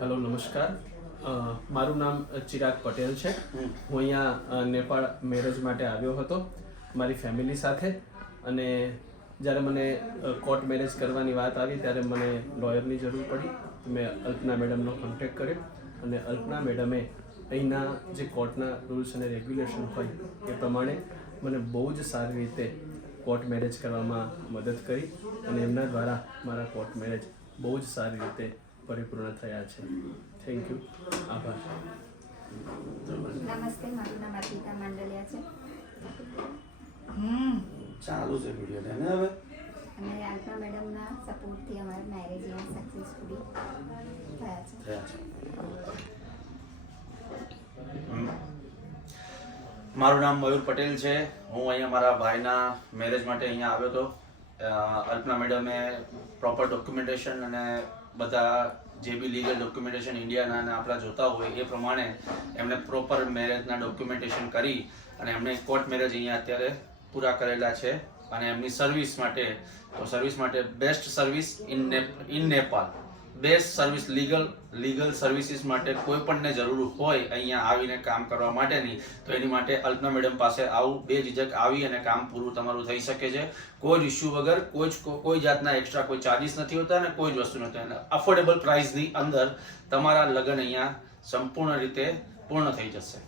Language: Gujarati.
હેલો નમસ્કાર, મારું નામ ચિરાગ પટેલ છે. હું અહીંયા નેપાળ મેરેજ માટે આવ્યો હતો મારી ફેમિલી સાથે. અને જ્યારે મને કોર્ટ મેરેજ કરવાની વાત આવી ત્યારે મને લોયરની જરૂર પડી. મેં અલ્પના મેડમનો કોન્ટેક્ટ કર્યો અને અલ્પના મેડમે અહીંના જે કોર્ટના રૂલ્સ અને રેગ્યુલેશન હોય એ પ્રમાણે મને બહુ જ સારી રીતે કોર્ટ મેરેજ કરવામાં મદદ કરી અને એમના દ્વારા મારા કોર્ટ મેરેજ બહુ જ સારી રીતે પરિપૂર્ણ થયા છે. થેન્ક યુ, આભાર. નમસ્તે, મારું નામ અર્પિતા માંડલિયા છે. ચાલુ છે વિડીયો ને હવે. અને અલ્પના મેડમના સપોર્ટથી અમારા મેરેજ અહીંયા સક્સેસફુલી થયા છે. મારું નામ મયુર પટેલ છે. હું અહીંયા મારા ભાઈના મેરેજ માટે અહીંયા આવ્યો હતો. અલ્પના મેડમે પ્રોપર ડોક્યુમેન્ટેશન અને બધા જે બી લીગલ ડોક્યુમેન્ટેશન ઇન્ડિયાના અને આપણા જોતા હોય એ પ્રમાણે એમણે પ્રોપર મેરેજના ડોક્યુમેન્ટેશન કરી અને એમણે કોર્ટ મેરેજ અહીંયા અત્યારે પૂરા કરેલા છે. અને એમની સર્વિસ માટે best service in Nepal, best service legal services માટે કોઈ પણને જરૂર હોય અહીંયા આવીને કામ કરવા માટેની, તો એની માટે અલ્પના મેડમ પાસે આવું બેઝિઝક આવી અને કામ પૂરું તમારું થઈ શકે છે. કોઈ જ ઇસ્યુ વગર, કોઈ જાતના એક્સ્ટ્રા કોઈ ચાર્જિસ નથી હોતા અને કોઈ જ વસ્તુ નથી. અને અફોર્ડેબલ પ્રાઇસની અંદર તમારા લગ્ન અહીંયા સંપૂર્ણ રીતે પૂર્ણ થઈ જશે.